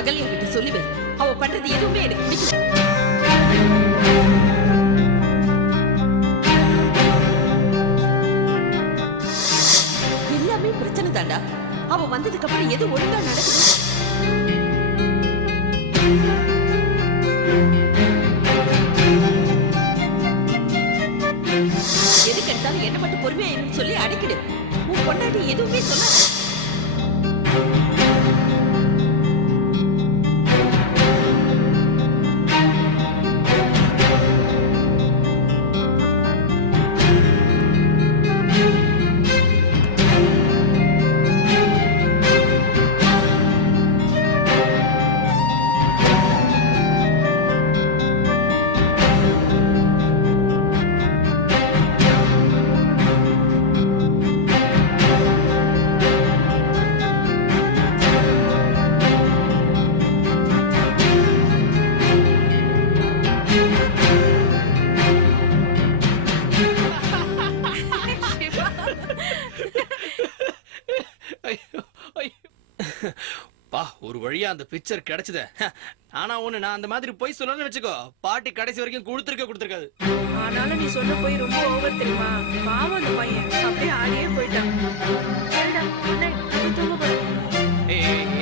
அகல்யா கிட்ட சொல்லி வை அவ பண்றது எதுவுமே எனக்கு பிடிக்கல. எல்லாமே பிரச்சனை தாண்டா அவ வந்ததுக்கு அப்புறம் எது ஒழுங்கா நடக்க வழியா அந்த பிக்சர் கிடைச்சதே. ஆனா ஒண்ணு நான் அந்த மாதிரி போய் சொல்லணும்னு வச்சுக்கோ. பாட்டி கடைசி வரைக்கும் கொடுத்துருக்க கொடுத்துருக்காது. ஆனாலும் நீ சொன்ன போய் ரொம்ப ஓவர் தெரியுமா? பாவம் அந்த பையன். அப்படியே ஆடியே போயிட்டான்.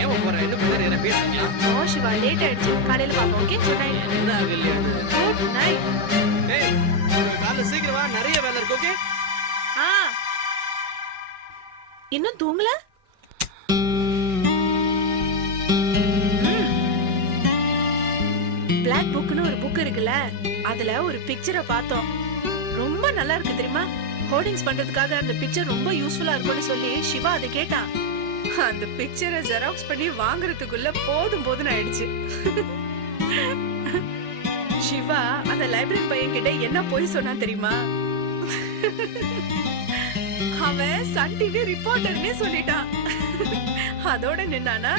ஏன் போற. என்ன பண்ண என்ன பேசிக்கலாம் ஓ சிவா லேட் ஆயிடுச்சு. காலையில பாப்போம் ஓகே குட் நைட் என்ன ஆகலையா குட் நைட் ஏய் காலைல சீக்கிரம் வா நிறைய வேலை இருக்கு ஓகே ஆ. இன்னும் தூங்கல? புக்னு ஒரு புக் இருக்குல்ல அதுல ஒரு பிக்சரை பார்த்தோம். ரொம்ப நல்லா இருக்கு தெரியுமா? ஹோர்டிங்ஸ் பண்றதுக்காக அந்த பிக்சர் ரொம்ப யூஸ்ஃபுல்லா இருக்கும்னு சொல்லி சிவா அதை கேட்டான் அந்த பிக்சரை ஜெராக்ஸ் பண்ணி வாங்குறதுக்குள்ள போதும் போதும் ஆயிடுச்சு. சிவா அந்த லைப்ரரி பையன் கிட்ட என்ன போய் சொன்னா தெரியுமா? அவன் சன் டிவி ரிப்போர்ட்டர்னே சொல்லிட்டான். அதோட நின்னானா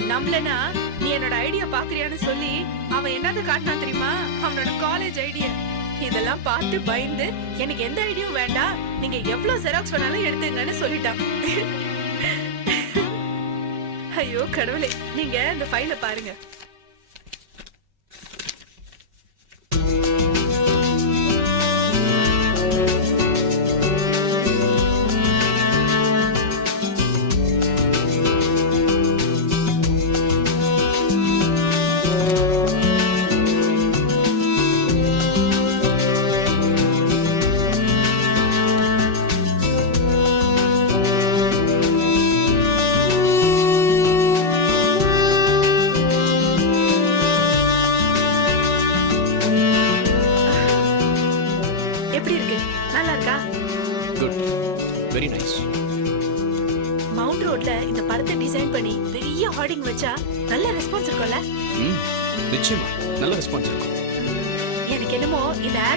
நம்பலனா நீ என்னோட ஐடியா பாக்குறியான்னு சொல்லி அவன் என்னது காட்டினா தெரியுமா? அவனோட காலேஜ் ஐடியா இதெல்லாம் பார்த்து பயந்து எனக்கு எந்த ஐடியாவும் வேண்டாம் நீங்க எவ்வளவு ஜெராக்ஸ் வேணாலும் எடுத்துங்கன்னு சொல்லிட்டான். ஐயோ கடவுளே. நீங்க இந்த ஃபைல பாருங்க.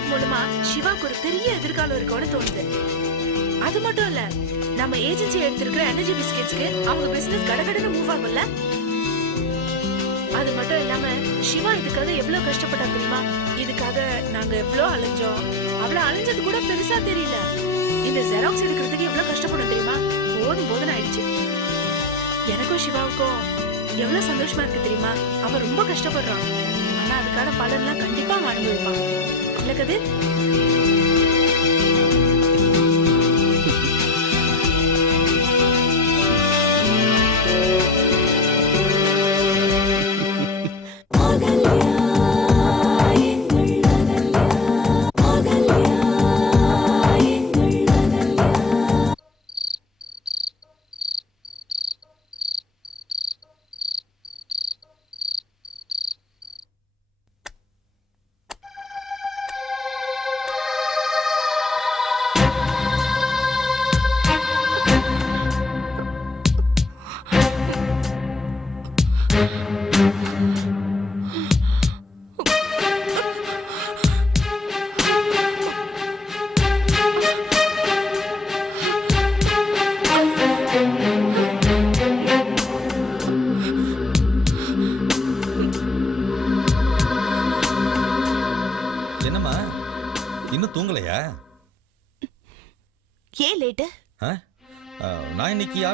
மூலமா சிவாக்கு ஒரு பெரிய எதிர்காலம் இருக்கும்னு தோணுது. அது மட்டும் இல்ல நம்ம ஏஜென்சி எடுத்திருக்கிற எனர்ஜி பிஸ்கெட்ஸ்க்கு அவங்க பிசினஸ் கடகடன்னு மூவ் ஆகும்ல? அது மட்டும் இல்லாம சிவா இதுக்காக எவ்வளவு கஷ்டப்பட்டா தெரியுமா? இதுக்காக நாங்க எவ்வளவு அலைஞ்சோம்? அவ்வளவு அலைஞ்சது கூட பெருசா தெரியல. இந்த ஜெராக்ஸ் எடுக்கிறதுக்கு எவ்வளவு கஷ்டப்படும் தெரியுமா? போதும் போதும் ஆயிடுச்சு. எனக்கும் சிவாவுக்கும் எவ்வளவு சந்தோஷமா இருக்கு தெரியுமா? அவன் ரொம்ப கஷ்டப்படுறான். ஆனா அதுக்கான பலன்லாம் கண்டிப்பா அனுபவிப்பான். கதிர்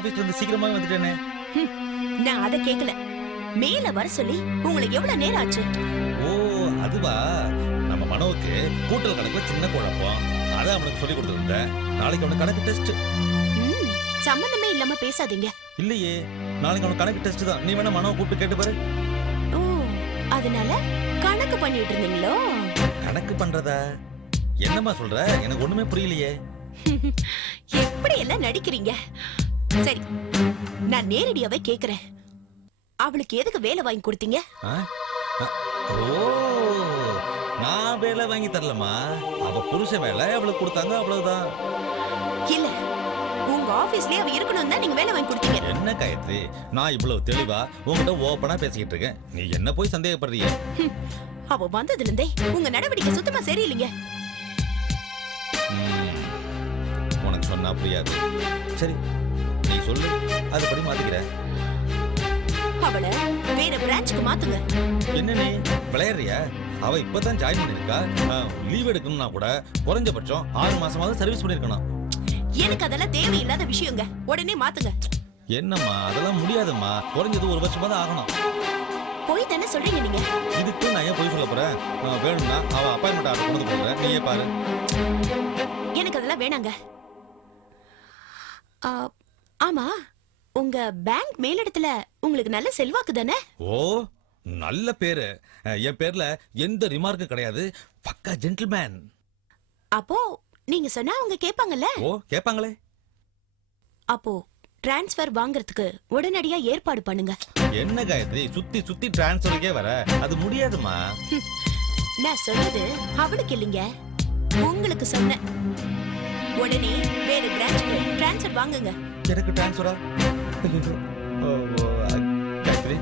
ஆபீஸ்ல இருந்து சீக்கிரமா வந்துட்டேனே. நான் அதை கேட்கல மேல வர சொல்லி உங்களுக்கு எவ்வளவு நேரம் ஆச்சு? ஓ அதுவா? நம்ம மனோவுக்கு கூட்டல் கணக்குல சின்ன குழப்பம். அதை அவனுக்கு சொல்லி கொடுத்துருந்தேன். நாளைக்கு அவனுக்கு கணக்கு டெஸ்ட் ம், சம்பந்தமே இல்லாம பேசாதீங்க. இல்லையே நாளைக்கு அவனுக்கு கணக்கு டெஸ்ட் தான். நீ வேணா மனோவை கூப்பிட்டு கேட்டு பாரு. ஓ அதனால கணக்கு பண்ணிட்டு இருந்தீங்களோ? கணக்கு பண்றதா? என்னம்மா சொல்ற? எனக்கு ஒண்ணுமே புரியலையே. எப்படி எல்லாம் நடிக்கிறீங்க? சரி நான் நேரடியாவே கேக்குறேன். அவளுக்கு எதுக்கு வேலை வாங்கி கொடுத்தீங்க? நான் வேலை வாங்கி தரலமா அவ புருஷ வேலை அவளுக்கு கொடுத்தாங்க அவ்வளவுதான். இல்ல உங்க ஆபீஸ்லயே அவ இருக்கணும் தான் நீங்க வேலை வாங்கி கொடுத்தீங்க. என்ன காயத்ரி? நான் இவ்வளவு தெளிவா உன்கிட்ட ஓப்பனா பேசிக்கிட்டு இருக்கேன். நீ என்ன போய் சந்தேகப்படுறிய? ஹம், அவ வந்ததுல இருந்தே உங்க நடவடிக்கை சுத்தமா சரியில்லைங்க. உனக்கு சொன்னா புரியாது. சரி சொல்லு. அதுபடி மாத்திக்கிறேன் அவளை வேற பிரான்ச்சுக்கு மாத்துங்க. என்ன நீ? விளையாடுறியா? அவ இப்பதான் ஜாயின் பண்ணிருக்கா லீவ் எடுக்கணும்னா கூட குறைஞ்சபட்சம் ஆறு மாசமாவது சர்வீஸ் பண்ணிருக்கணும் எனக்கு அதெல்லாம் தேவையில்லாத விஷயங்க. உடனே மாத்துங்க. என்னம்மா? அதெல்லாம் முடியாதும்மா. குறைஞ்சது ஒரு வருஷமாவது ஆகணும். போய் தானே சொல்றீங்க நீங்க. இதுக்கு நான் ஏன் போய் சொல்ல போறேன்? வேணும்னா அவ அப்பாயின்மெண்ட் ஆர்டர் கொண்டு கொடுக்குறேன் நீயே பாரு. எனக்கு அதெல்லாம் வேணாங்க. ஆமா உங்க பேங்க் மேலிடத்துல உங்களுக்கு நல்ல செல்வாக்கு தானே? ஓ நல்ல பேரு. என் பேர்ல எந்த ரிமார்க்கும் கிடையாது. பக்கா ஜென்டில்மேன் அப்போ நீங்க சொன்னா அவங்க கேட்பாங்கல்ல? ஓ கேட்பாங்களே. அப்போ டிரான்ஸ்ஃபர் வாங்குறதுக்கு உடனடியா ஏற்பாடு பண்ணுங்க. என்ன காயத்ரி? சுத்தி சுத்தி டிரான்ஸ்ஃபருக்கே வர. அது முடியாதுமா. நான் சொன்னது அவளுக்கு இல்லைங்க. உங்களுக்கு சொன்னேன். உடனே வேற பிரான்ச்சுக்கு டிரான்ஸ்ஃபர் வாங்குங்க. எனக்கு டிரான்ஸ்ஃபரா காயத்ரி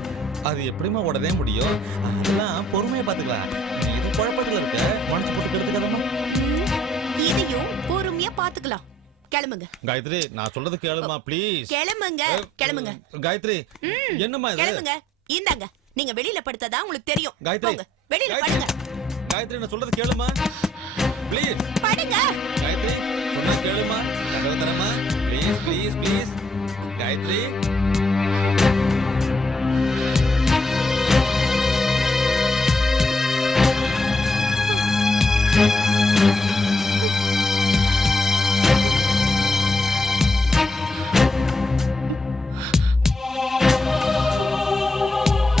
அது எப்படிம்மா உடனே முடியும்? அதெல்லாம் பொறுமையா பாத்துக்கலாம் இது குழப்பத்துல இருக்க மனசு போட்டு கெடுத்துக்காதம்மா ம், இதையும் பொறுமையா பாத்துக்கலாம் கிளம்புங்க. காயத்ரி நான் சொல்றது கேளுமா ப்ளீஸ் கிளம்புங்க கிளம்புங்க. காயத்ரி என்னம்மா இது? கிளம்புங்க. இந்தாங்க நீங்க வெளியில படுத்ததா உங்களுக்கு தெரியும். காயத்ரி. வெளியில. படுங்க. காயத்ரி நான் சொல்றது கேளுமா ப்ளீஸ் படுங்க. காயத்ரி சொன்னா கேளுமா? கதவு தரமா? ப்ளீஸ் ப்ளீஸ் ப்ளீஸ் காயத்ரி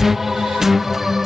என்ன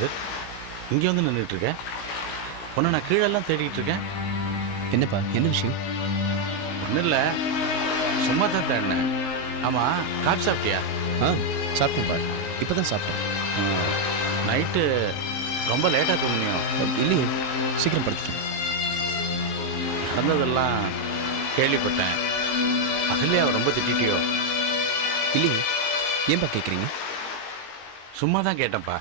கதிர் இங்கே வந்து நின்றுட்டு இருக்க உன்னை நான் கீழெல்லாம் தேடிட்டு இருக்கேன் என்னப்பா என்ன விஷயம்? ஒன்றும் இல்லை. சும்மா தான் தேடினேன். ஆமாம் காஃபி சாப்பிட்டியா? ஆ சாப்பிட்டேன்ப்பா. இப்போ தான் சாப்பிட்டேன் நைட்டு ரொம்ப லேட்டாக தூங்குனியோ? இல்லையே சீக்கிரம் படுத்துட்டேன் நடந்ததெல்லாம் கேள்விப்பட்டேன். அகல்யாவை ரொம்ப திட்டிட்டியோ? இல்லையே ஏன்பா கேட்குறீங்க சும்மா தான் கேட்டேன்ப்பா.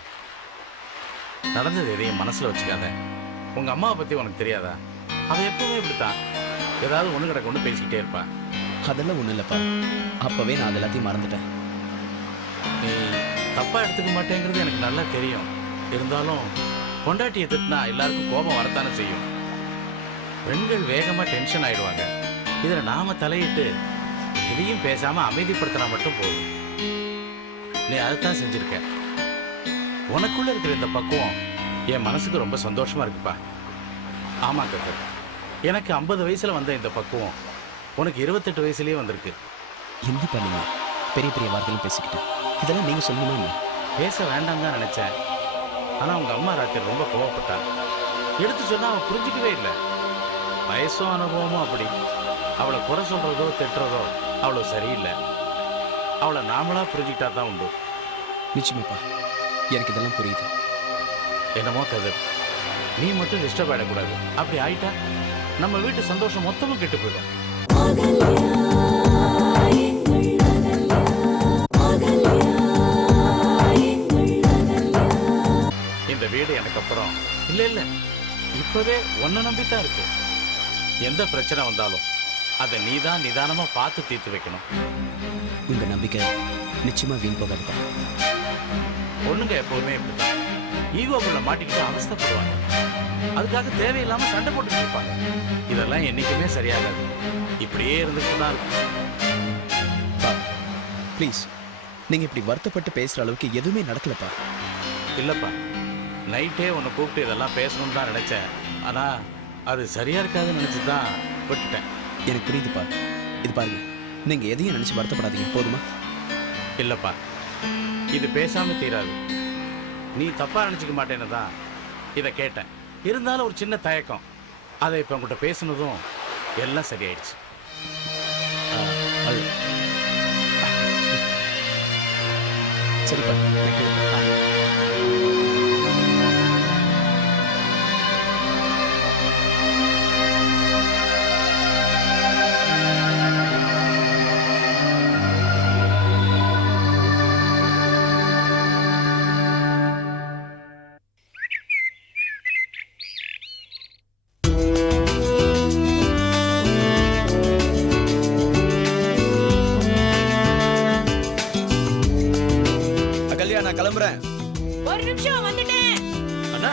நடந்தது எதையும் மனசில் வச்சுக்காத. உங்கள் அம்மாவை பற்றி உனக்கு தெரியாதா? அவள் எப்பவுமே இப்படித்தான். ஏதாவது ஒன்று கிடக்க ஒன்று பேசிக்கிட்டே இருப்பா. அதெல்லாம் ஒன்றும் இல்லைப்பா. அப்போவே நான் எல்லாத்தையும் மறந்துட்டேன். நீ தப்பாக எடுத்துக்க மாட்டேங்கிறது எனக்கு நல்லா தெரியும். இருந்தாலும் பொண்டாட்டியை திட்டினா எல்லாருக்கும் கோபம் வரத்தானே செய்யும். பெண்கள் வேகமாக டென்ஷன் ஆயிடுவாங்க. இதில் நாம தலையிட்டு எதையும் பேசாமல் அமைதிப்படுத்தினா மட்டும் போதும். நீ அதைத்தான் செஞ்சிருக்க. உனக்குள்ள இருக்கிற இந்த பக்குவம் என் மனசுக்கு ரொம்ப சந்தோஷமா இருக்குப்பா. ஆமா கதர் எனக்கு ஐம்பது வயசுல வந்த இந்த பக்குவம் உனக்கு இருபத்தெட்டு வயசுலயே வந்திருக்கு. என்ன பண்ணீங்க பெரிய பெரிய வார்த்தைகளும் பேசிக்கிட்டு. இதெல்லாம் நீங்க சொல்லணுமா? பேச வேண்டாம் தான் நினைச்சேன். ஆனா உங்க அம்மா ராத்திரி ரொம்ப கோவப்பட்டா. எடுத்து சொன்னா அவ புரிஞ்சுக்கவே இல்லை. வயசும் அனுபவமும் அப்படி. அவளை குறை சொல்றதோ திட்டுறதோ அவ்வளவு சரியில்லை. அவளை நாமளா புரிஞ்சுக்கிட்டா தான் உண்டு. நிச்சயமாப்பா. எனக்கு இதெல்லாம் புரியுது. என்னமோ கதிர் நீ மட்டும் டிஸ்டர்ப் ஆயிடக்கூடாது. அப்படி ஆயிட்டா நம்ம வீட்டு சந்தோஷம் மொத்தமும் கெட்டு போயிடும். இந்த வீடு எனக்கு அப்புறம். இல்ல இல்ல. இப்பவே ஒன்ன நம்பித்தான் இருக்கு. எந்த பிரச்சனை வந்தாலும் அதை நீதான் நிதானமா பார்த்து தீர்த்து வைக்கணும். உங்க நம்பிக்கை நிச்சயமா வீண் போகாதுப்பா. பொண்ணுங்க எப்போதுமே இப்படிதான் ஈகோக்குள்ள மாட்டிக்கிட்டு அவஸ்தைப்படுவாங்க. அதுக்காக தேவையில்லாம சண்டை போட்டுட்டு இருப்பாங்க. இதெல்லாம் என்னைக்குமே சரியாகாது. இப்படியே இருந்துட்டு தான் இருக்கும் ப்ளீஸ் நீங்க இப்படி வருத்தப்பட்டு பேசுற அளவுக்கு எதுவுமே நடக்கலப்பா. இல்லப்பா. நைட்டே உன்னை கூப்பிட்டு இதெல்லாம் பேசணும்னு தான் நினைச்சேன். ஆனா அது சரியா இருக்காதுன்னு நினைச்சு தான் விட்டுட்டேன். எனக்கு புரியுதுப்பா. இது பாருங்க நீங்க எதையும் நினைச்சு வருத்தப்படாதீங்க. போதுமா? இல்லப்பா. இது பேசாம தீராது. நீ தப்பா நினைச்சுக்க மாட்டேன்னு தான் இதை கேட்டேன். இருந்தாலும் ஒரு சின்ன தயக்கம். அதை இப்போ உங்ககிட்ட பேசுனதும் எல்லாம் சரியாயிடுச்சு. சரிப்பா ஒரு நிமிஷம் வந்துட்டேன். அண்ணா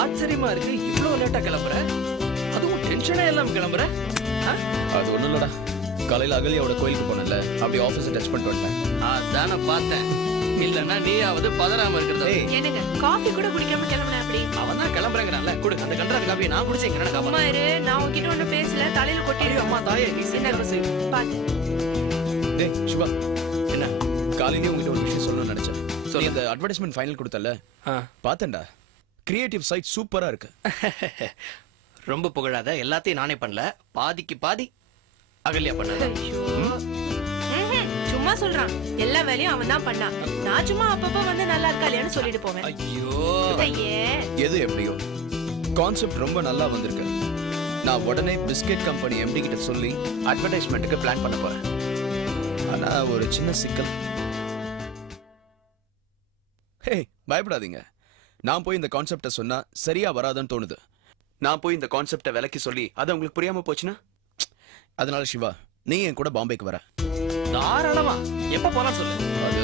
ஆச்சரியமா இருக்கு. இவ்வளவு லேட்டா கிளம்புற? அதுவும் டென்ஷனே இல்லாம கிளம்புற? அது ஒண்ணும் இல்லடா. காலையில அகல்யாவோட கோயிலுக்கு போனேன்ல. அப்படி ஆஃபீஸ் டச் பண்ணிட்டு வந்துட்டேன். அதான பார்த்தேன். இல்லன்னா நீயாவது பதறாம இருக்கிறது. என்னங்க காஃபி கூட குடிக்காம கிளம்புனேன் அப்படி? அவன் தான் கிளம்புறேங்கிறான்ல. கொடு அந்த கண்டாத காப்பியை நான் குடிச்சு எங்க சும்மா காப்பா இரு நான் உன்கிட்ட ஒண்ணு பேசல தலையில கொட்டிடுவேன் அம்மா தாயே நீ செய்ய. பாத்து. டேய் சிவா. என்ன? காலையிலேயே உங்ககிட்ட ஒரு விஷயம் சொல்லணும்னு சொல்லி. அந்த அட்வர்டைஸ்மெண்ட் ஃபைனல் கொடுத்தல. பார்த்தேன்டா கிரியேட்டிவ் சைட் சூப்பரா இருக்கு. ரொம்ப புகழாத. எல்லாத்தையும் நானே பண்ணல. பாதிக்கு பாதி அகல்யா. ம்ஹும். சும்மா சொல்றான். எல்லா வேலையும் அவன் தான் பண்ணான். நான் சும்மா அப்பப்ப வந்து நல்லா இருக்கா இல்லையான்னு சொல்லிட்டு போவேன். ஐயோ. ஐயே எது எப்படியோ? கான்செப்ட் ரொம்ப நல்லா வந்திருக்கு. நான் உடனே பிஸ்கெட் கம்பெனி எம்டி கிட்ட சொல்லி அட்வர்டைஸ்மெண்ட்டுக்கு பிளான் பண்ண போறேன். ஆனா ஒரு சின்ன சிக்கல். பயப்படாதீங்க. நான் போய் இந்த கான்செப்டை சொன்னா சரியா வராதுன்னு தோணுது. நான் போய் இந்த கான்செப்டை விலக்கி சொல்லி அது உங்களுக்கு புரியாம போச்சுன்னா? அதனால சிவா நீ என் கூட பாம்பேக்கு வர. தாராளமா. எப்ப போலாம் சொல்லு? அது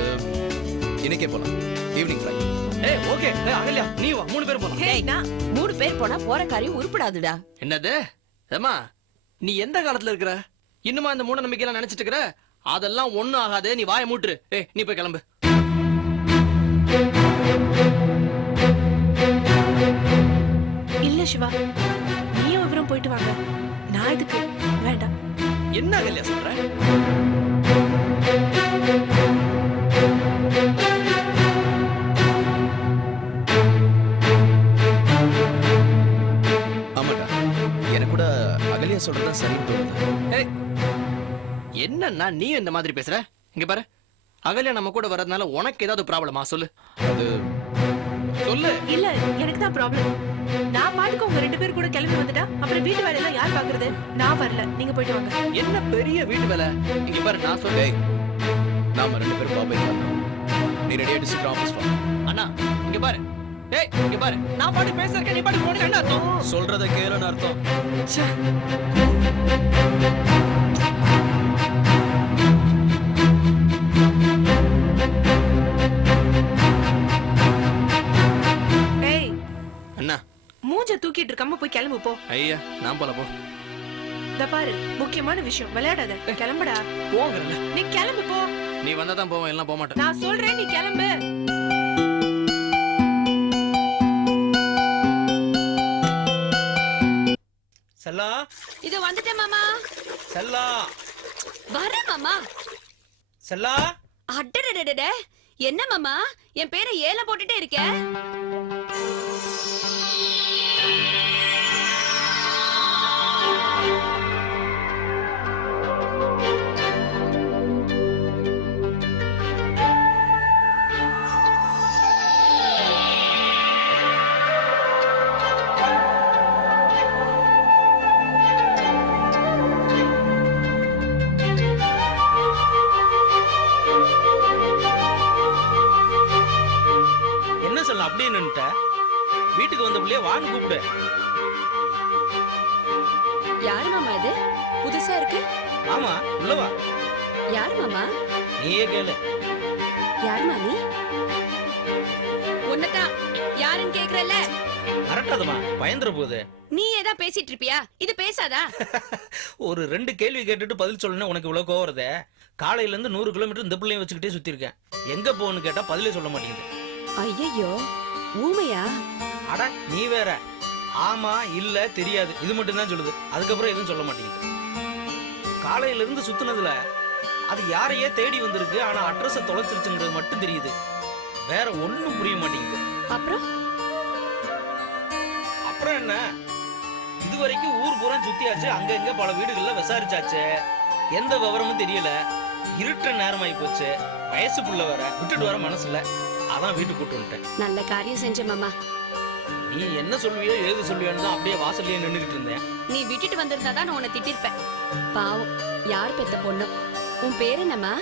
இன்னைக்கே போலாம். ஈவினிங் ஃப்ளைட் ஏய் ஓகே ஏய் அகல்யா நீ வா. மூணு பேரும் போலாம். ஹே, நான் மூணு பேர் போனா போற காரியம் உருப்படாதுடா. என்னது? ஏம்மா நீ எந்த காலத்துல இருக்கிற? இன்னுமா இந்த மூட நம்பிக்கையெல்லாம் நினைச்சிட்டு இருக்கிற? அதெல்லாம் ஒண்ணும் ஆகாது. நீ வாயை மூட்டுரு. ஏய் நீ போய் கிளம்பு. இல்ல சிவா நீயும் இவரும் போயிட்டு வாங்க. நான் இதுக்கு வேண்டாம். என்ன அகல்யா சொல்ற? ஆமாடா எனக்கு கூட அகலியா சொல்றதா சரின்னு தோணுது. ஏய் என்னன்னா நீ இந்த மாதிரி பேசுற? இங்க பாரு. அகல்யா நம்ம கூட வர்றதுனால உனக்கு ஏதாவது ப்ராப்ளமா? சொல்லு. அது சொல்லு. இல்ல எனக்கு தான் ப்ராப்ளம். நான் பாட்டுக்கு உங்க ரெண்டு பேர் கூட கிளம்பி வந்துட்டா அப்புறம் வீட்டு வேலையெல்லாம் யார் பாக்குறது? நான் வரல. நீங்க போயிட்டு வாங்க. என்ன பெரிய வீட்டு வேலை? இங்க பாரு நான் சொல்ல டேய் நாம ரெண்டு பேரும் பாம்பே கிளம்புறோம் நீ ரெடி ஆயிட்டு சீக்கிரம் ஆஃபீஸ் வா. அண்ணா இங்க பாரு. ஏய் இங்க பாரு. நான் பாட்டு பேசுறேன் நீ பாட்டு போன என்ன அர்த்தம். சொல்றத கேளுன்னு அர்த்தம். தூக்கிட்டு இருக்காம போய் கிளம்பு போ. ஐயா நான் போல போ. இந்த பாரு முக்கியமான விஷயம். விளையாடாத. கிளம்புடா. போங்கறல நீ கிளம்பு போ. நீ வந்தா தான் போவேன் எல்லாம் போக மாட்டேன் நான் சொல்றேன் நீ கிளம்பு. செல்லம் இது வந்துட்டேன் மாமா. செல்லம் வரேன் மாமா. செல்லம் அடடடடட. என்ன மாமா? என் பேரை ஏல போட்டுட்டே இருக்க. பிள்ளைய வான்னு கூப்பிடு. யாரு மாமா இது? புதுசா இருக்கு? ஆமா உள்ளவா யாரு மாமா? நீயே கேளு. யாருமா நீ? உன்னதான் யாருன்னு கேக்குறல்ல? மறக்காதமா பயந்துற போகுது. நீ ஏதா பேசிட்டு இருப்பியா? இது பேசாதா? ஒரு ரெண்டு கேள்வி கேட்டுட்டு பதில் சொல்லணும் உனக்கு இவ்வளவு கோவம் வருதே? காலையில இருந்து நூறு கிலோமீட்டர் இந்த பிள்ளைய வச்சுக்கிட்டே சுத்தி இருக்கேன் எங்க போகணும்னு கேட்டா பதிலே சொல்ல மாட்டேங்குது. ஐயோ ஊமையா? அட நீ வேற. ஆமா இல்ல தெரியாது. இது மட்டும் தான் சொல்லுது. அதுக்கப்புறம் எதுவும் சொல்ல மாட்டேங்குது. காலையில இருந்து சுத்துனதுல அது யாரையே தேடி வந்திருக்கு. ஆனா அட்ரஸ தொலைச்சிருச்சுங்கிறது மட்டும் தெரியுது. வேற ஒண்ணும் புரிய மாட்டேங்குது. அப்புறம்? அப்புறம் என்ன? இது வரைக்கும் ஊர் பூரா சுத்தியாச்சு. அங்க இங்க பல வீடுகள்ல விசாரிச்சாச்சு. எந்த விவரமும் தெரியல. இருட்ட நேரமாயி போச்சு. வயசு புள்ள வேற. விட்டுட்டு வர மனசுல. அதான் வீட்டுக்கு கூட்டு வந்துட்டேன். நல்ல காரியம் செஞ்ச மாமா. நீ என்ன சொல்வியோ ஏது சொல்வியோன்னு தான் அப்படியே வாசல்லயே நின்னுகிட்டு இருந்தேன். நீ விட்டுட்டு வந்திருந்தா தான் நான் உன்னை திட்டிருப்பேன். பாவம் யார் பெத்த பொண்ணு? உன் பேர் என்னம்மா?